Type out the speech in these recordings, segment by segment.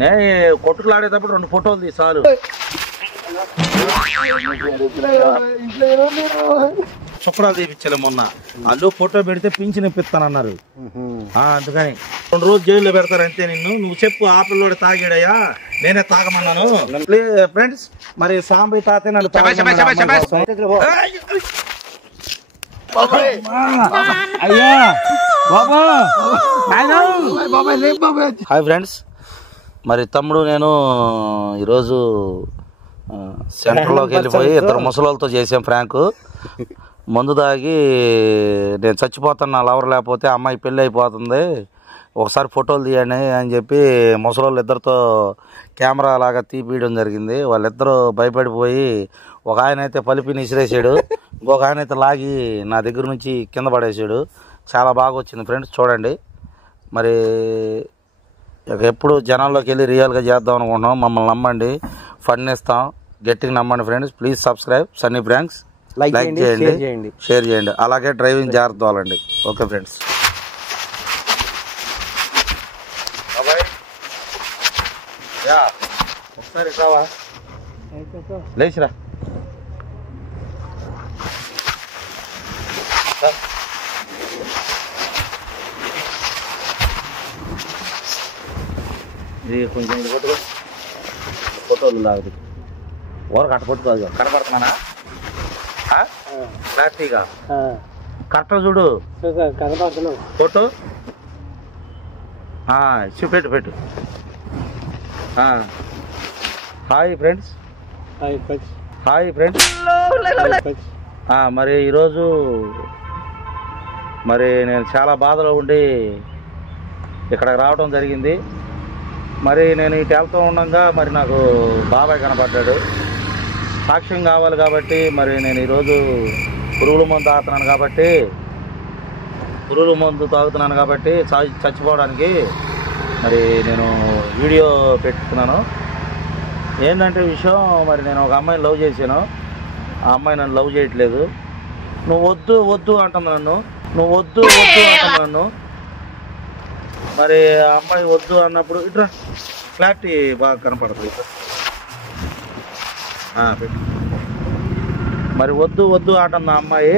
నే కొట్టులాడేటప్పుడు 2 ఫోటోలు తీ చాలు. శుక్రాలు తీపించలే మొన్న వాళ్ళు ఫోటో పెడితే పింఛన్ ఇప్పిస్తానన్నారు. అందుకని 2 రోజులు జైల్లో పెడతారంతే నిన్ను. నువ్వు చెప్పు ఆ పిల్లోడు తాగాడయ్యా నేనే తాగమన్నాను. ఫ్రెండ్స్ మరి సాంబయ్య తాత నన్ను అయ్యా బాబా. హాయ్ ఫ్రెండ్స్, మరి తమ్ముడు నేను ఈరోజు సెంటర్లోకి వెళ్ళిపోయి 2 ముసలోళ్ళతో చేసాం ఫ్రాంకు. మందు తాగి నేను చచ్చిపోతాను, నా లవర్ లేకపోతే అమ్మాయి పెళ్ళి అయిపోతుంది, ఒకసారి ఫోటోలు తీయండి అని చెప్పి ముసలోళ్ళు 2తో కెమెరా లాగా తీపియడం జరిగింది. వాళ్ళిద్దరూ భయపడిపోయి ఒక ఆయన అయితే పలిపిని ఇసిరేసాడు, ఇంకొక ఆయన అయితే లాగి నా దగ్గర నుంచి కింద పడేసాడు. చాలా బాగా వచ్చింది ఫ్రెండ్స్, చూడండి. మరి ఎప్పుడు జనాల్లోకి వెళ్ళి రియల్గా చేద్దాం అనుకుంటున్నాం. మమ్మల్ని నమ్మండి, ఫండ్ ఇస్తాం, గట్టిగా నమ్మండి friends. Please subscribe Sunny pranks, like చేయండి, షేర్ చేయండి, అలాగే డ్రైవింగ్ జాగ్రత్త వాళ్ళండి. ఓకే ఫ్రెండ్స్, ఒకసారి రావా, లేచిరా. ఇది కొంచెం పట్టుకో, ఫోటోలు లాగదు ఊరకు అట్ట పట్టుకోదు. కనపడుతున్నానా క్లారిటీగా? కరెక్ట్ చూడు ఫోటో. పెట్టు. Hi friends. మరి ఈరోజు మరి నేను చాలా బాధలో ఉండి ఇక్కడికి రావడం జరిగింది. మరి నేను ఇటు వెళ్తూ ఉండగా మరి నాకు బాబాయ్ కనపడ్డాడు. సాక్ష్యం కావాలి కాబట్టి మరి నేను ఈరోజు పురుగుల మందు తాగుతున్నాను కాబట్టి చచ్చిపోవడానికి మరి నేను వీడియో పెట్టుకున్నాను. ఏంటంటే విషయం, మరి నేను ఒక అమ్మాయిని లవ్ చేశాను, ఆ అమ్మాయి నన్ను లవ్ చేయట్లేదు. నువ్వు వద్దు అంటుంది నన్ను. మరి ఆ అమ్మాయి వద్దు అన్నప్పుడు ఇట్రా, క్లారిటీ బాగా కనపడుతుంది ఇట్లా. మరి వద్దు అంటుంది ఆ అమ్మాయి.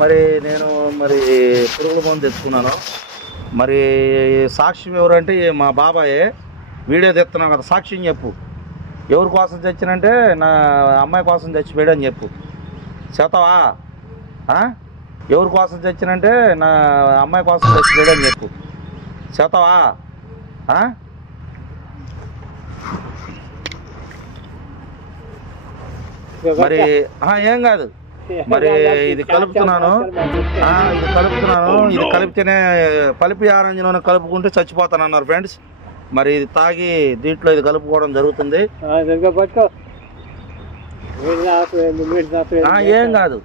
మరి నేను మరి పురుగుల మందు తెచ్చుకున్నాను. మరి సాక్ష్యం ఎవరంటే మా బాబాయే. వీడియో తెస్తున్నాను కదా, సాక్ష్యం చెప్పు. ఎవరి కోసం తెచ్చినంటే నా అమ్మాయి కోసం చచ్చిపోయాడు అని చెప్పు. చేతావా? ఎవరి కోసం తెచ్చినంటే నా అమ్మాయి కోసం చచ్చిపోయాడు అని చెప్పు. చేతావా? మరి ఏం కాదు. మరి ఇది కలుపుతున్నాను, ఇది కలిపితేనే పలిపి ఆరంజనం కలుపుకుంటే చచ్చిపోతానన్నారు ఫ్రెండ్స్. మరి ఇది తాగి దీంట్లో ఇది కలుపుకోవడం జరుగుతుంది. ఏం కాదు,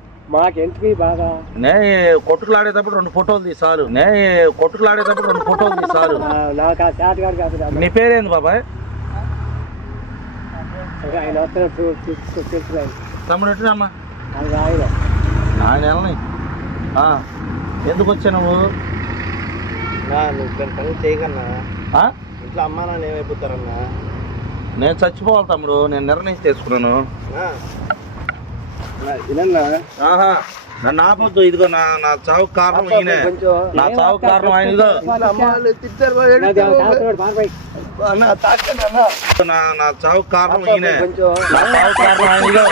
నే కొట్టులాడేటప్పుడు 2 ఫోటోలు తీ చాలు. నీ పేరేంది బాబాయ్? తమ్ముడు ఎట్టునమ్మా? ఆయన వెళ్ళని. ఎందుకు వచ్చా నువ్వు? చేయకన్నా ఇంట్లో అమ్మా నాన్న ఏమైపోతారన్నా? నేను చచ్చిపోవాలి తమ్ముడు, నేను నిర్ణయించి తీసుకున్నాను. నన్ను ఆపొద్దు. ఇదిగో నా చావు కారణం ఈయనే, నా చావు కారణం ఆయన. ఇదిగో నా చావు కారణం ఈయనే, నా చావు కారణం ఆయన. ఇదిగో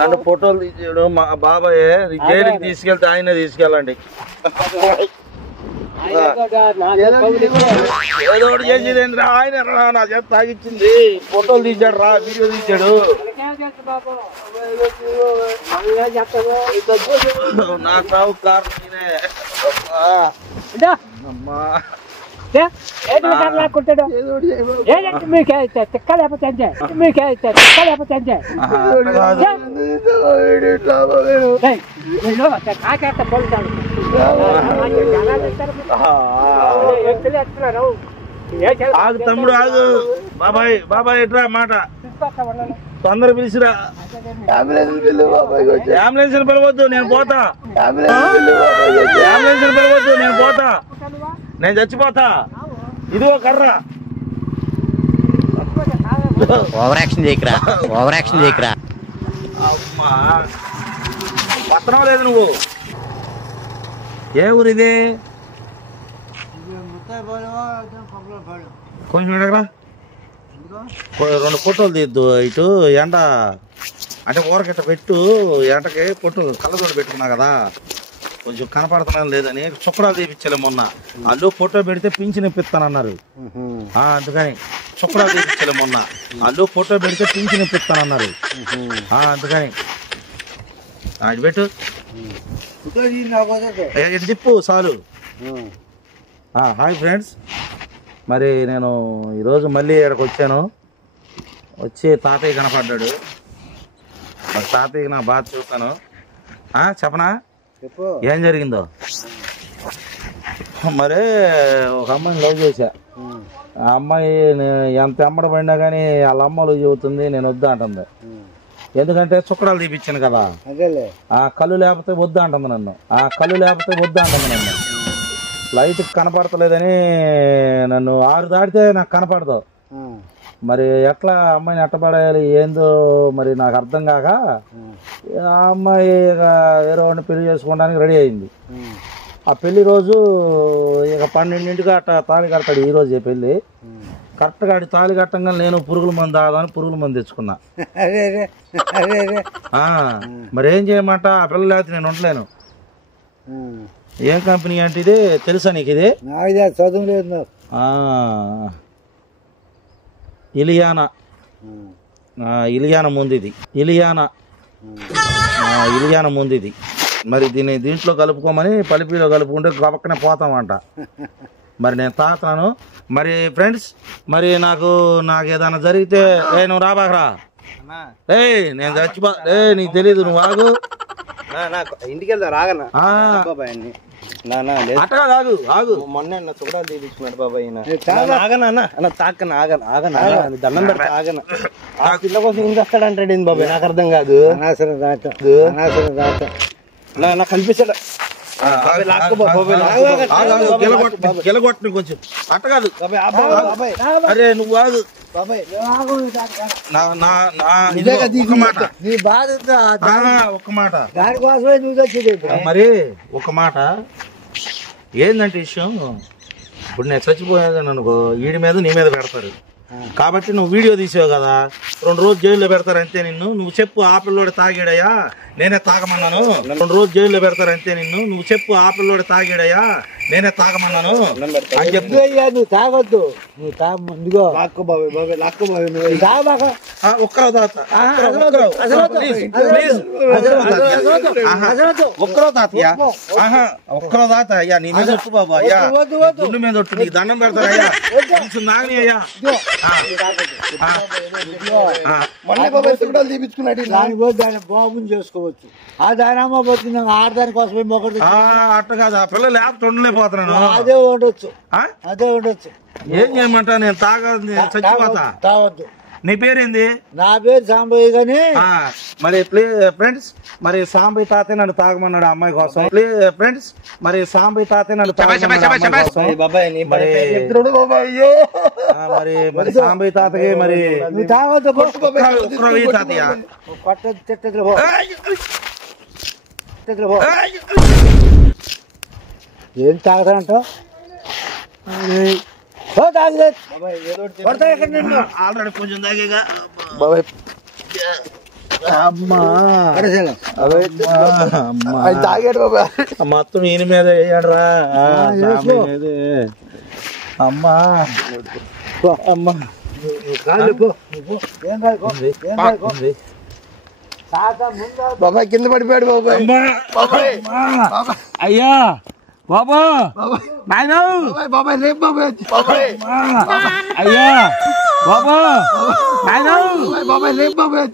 నన్ను ఫోటోలు తీసాడు మా బాబాయ్. జైలుకి తీసుకెళ్తే ఆయనే తీసుకెళ్ళండి. ఏదో ఒకటి చేసేది ఆయన నా చేత తాగిచ్చింది. ఫోటోలు తీసాడు రా, వీడియో తీసాడు. నా సాగు కారణం అమ్మా. లాక్కుంటాడు ఏంటంటే మీకు తిక్క లేకపోతే అంతే మీకు తిక్క లేకపోతే అంతే కాకేస్తా పోలుతాను ఎత్తున్నారు ఆగు తమ్ముడు ఆగు. బాబాయ్ బాబాయ్ ఎట్రా మాట తొందర పిలిచిరా. అంబులెన్స్ పిలవద్దు నేను పోతా. అంబులెన్స్ పిలవద్దు నేను పోతా. నేను చచ్చిపోతా. ఇదిగో కర్ర. ఓవర్ యాక్షన్ చేయకరా, ఓవర్ యాక్షన్ చేయకరా. అమ్మా పత్రం లేదు నువ్వు. ఏ ఊరు ఇది? కొంచెం ఎడగరా. 2 ఫోటోలు తీద్దు. ఇటు ఎండ అంటే ఊరకిట్ట పెట్టు. ఎండకి పొట్టు కళ్ళతోటి పెట్టుకున్నా కదా కొంచెం కనపడుతున్నాను లేదని చుక్కరాలు తీపించలే మొన్న. వాళ్ళు ఫోటో పెడితే పింఛన్ ఇప్పిస్తానన్నారు. అందుకని చుక్కరాలు తీపించలే మొన్న. వాళ్ళు ఫోటో పెడితే పింఛన్ ఇప్పిస్తానన్నారు. అందుకని అది పెట్టు. ఇటు తిప్పు చాలు. హాయ్ ఫ్రెండ్స్, మరి నేను ఈరోజు మళ్ళీ ఇక్కడికి వచ్చాను. వచ్చి తాతయ్య కనపడ్డాడు. మరి తాతయ్యకి నా బాధ చూస్తాను. చెప్పనా ఏం జరిగిందో? మరి ఒక అమ్మాయిని లవ్ చేశా. ఆ అమ్మాయి ఎంత ఎమ్మడ పడినా కానీ వాళ్ళ అమ్మలు చెబుతుంది నేను వద్దా అంటుంది. ఎందుకంటే చుక్కడాలు తీపిచ్చాను కదా. ఆ కళ్ళు లేకపోతే వద్దా అంటుంది నన్ను. లైట్ కనపడతలేదని నన్ను 6 దాటితే నాకు కనపడదు. మరి ఎట్లా అమ్మాయిని ఎట్టబడాలి ఏందో మరి నాకు అర్థం కాక ఆ అమ్మాయి వేరే వాడిని పెళ్లి చేసుకోవడానికి రెడీ అయింది. ఆ పెళ్లి రోజు ఇక 12ంటికి అట్లా తాళి కడతాడు. ఈ రోజే పెళ్లి. కరెక్ట్గా ఆడి తాళి కట్టంగా నేను పురుగుల మందు ఆదాని పురుగుల మందు తెచ్చుకున్నా. మరి ఏం చేయమంట? ఆ పిల్ల లేకపోతే నేను ఉండలేను. ఏం కంపెనీ అంటే ఇది తెలుసా నీకు? ఇది చదువు లేదు. ఇలియానా ముందు ఇది. ఇలియానా ముందు ఇది. మరి దీంట్లో కలుపుకోమని పలిపిలో కలుపుకుంటే గబక్కనే పోతామంట. మరి నేను తాగుతున్నాను. మరి ఫ్రెండ్స్, మరి నాకు ఏదైనా జరిగితే నువ్వు రాబాకరా. నేను చచ్చిపో. నీకు తెలీదు, నువ్వు ఆగు. ఇంటికి వెళ్తా రాగనా అట్టగా ఆగు ఆగు. మొన్న చుక్కడాలు తీపించుకున్నాడు బాబాయ్. ఆగనా తాకన ఆగనా దండం పెడతా ఆగనా. ఆ పిల్ల కోసం ఏం చేస్తాడంటాడు బాబాయ్, నాకు అర్థం కాదు. నాకు కనిపిస్తాడు. గెలగొట్టు కొంచెం అట్ట కాదు. అరే నువ్వు ఆగు. ఒక్క మాట దానికోసమే నువ్వు వచ్చేది. మరి ఒక మాట ఏందంటే విషయం, ఇప్పుడు నేను చచ్చిపోయేదని అనుకో, వీడి మీద నీ మీద పెడతారు. కాబట్టి నువ్వు వీడియో తీసావు కదా, 2 రోజులు జైల్లో పెడతారంతే నిన్ను. నువ్వు చెప్పు ఆ పిల్లోడు తాగాడయ్యా నేనే తాగమన్నాను. 2 రోజులు జైల్లో పెడతారంతే నిన్ను. నువ్వు చెప్పు ఆ పిల్లోడు తాగాడయ్యా నేనే తాగమన్నాను అని చెప్పు. నువ్వు తాగొద్దు, నువ్వు తాగో లాక్కో బాబాయ్. ఒక్కరో తాత ఒక్కరో తాత అయ్యా నీ మీద ఒట్టు బాబు. అయ్యా గుండు మీద ఒట్టు, నీకు దండం పెడతారయ్యా. కొంచెం నాగని అయ్యా. తీపించుకున్నాడు దాని బాబుని చేసుకోవచ్చు. ఆ దానమ్మ పోతుంది ఆడదాని కోసమే మొక్కడు. అట్ట కాదు, ఆ పిల్లలు లేకపోతే ఉండలేకపోతున్నాను. అదే ఉండొచ్చు. ఏం చేయమంటా? నేను చచ్చిపోతా. తాగొద్దు. నీ పేరేంది? నా పేరు సాంబయ్య. కానీ మరి ఫ్రెండ్స్, మరి సాంబయ్య తాతే నన్ను తాగమన్నాడు అమ్మాయి కోసం. ఫ్రెండ్స్, మరి సాంబయ్య తాతే నన్ను మరి సాంబయ్య తాతకి మరి తాగొద్దు. తాతయ్య ఏం తాగుతానంటావు? ఆల్రెడీ కొంచెం తాగేగా మొత్తం ఈయన మీద వేయడరా. అమ్మా అమ్మా బాబాయ్ కింద పడిపోయాడు బాబాయ్. అయ్యా బాబు నాయన బాబాయ్ రేపు బాబాయ్ అయ్యా బాబు నాయన బాబాయ్ రేపు బాబాయ్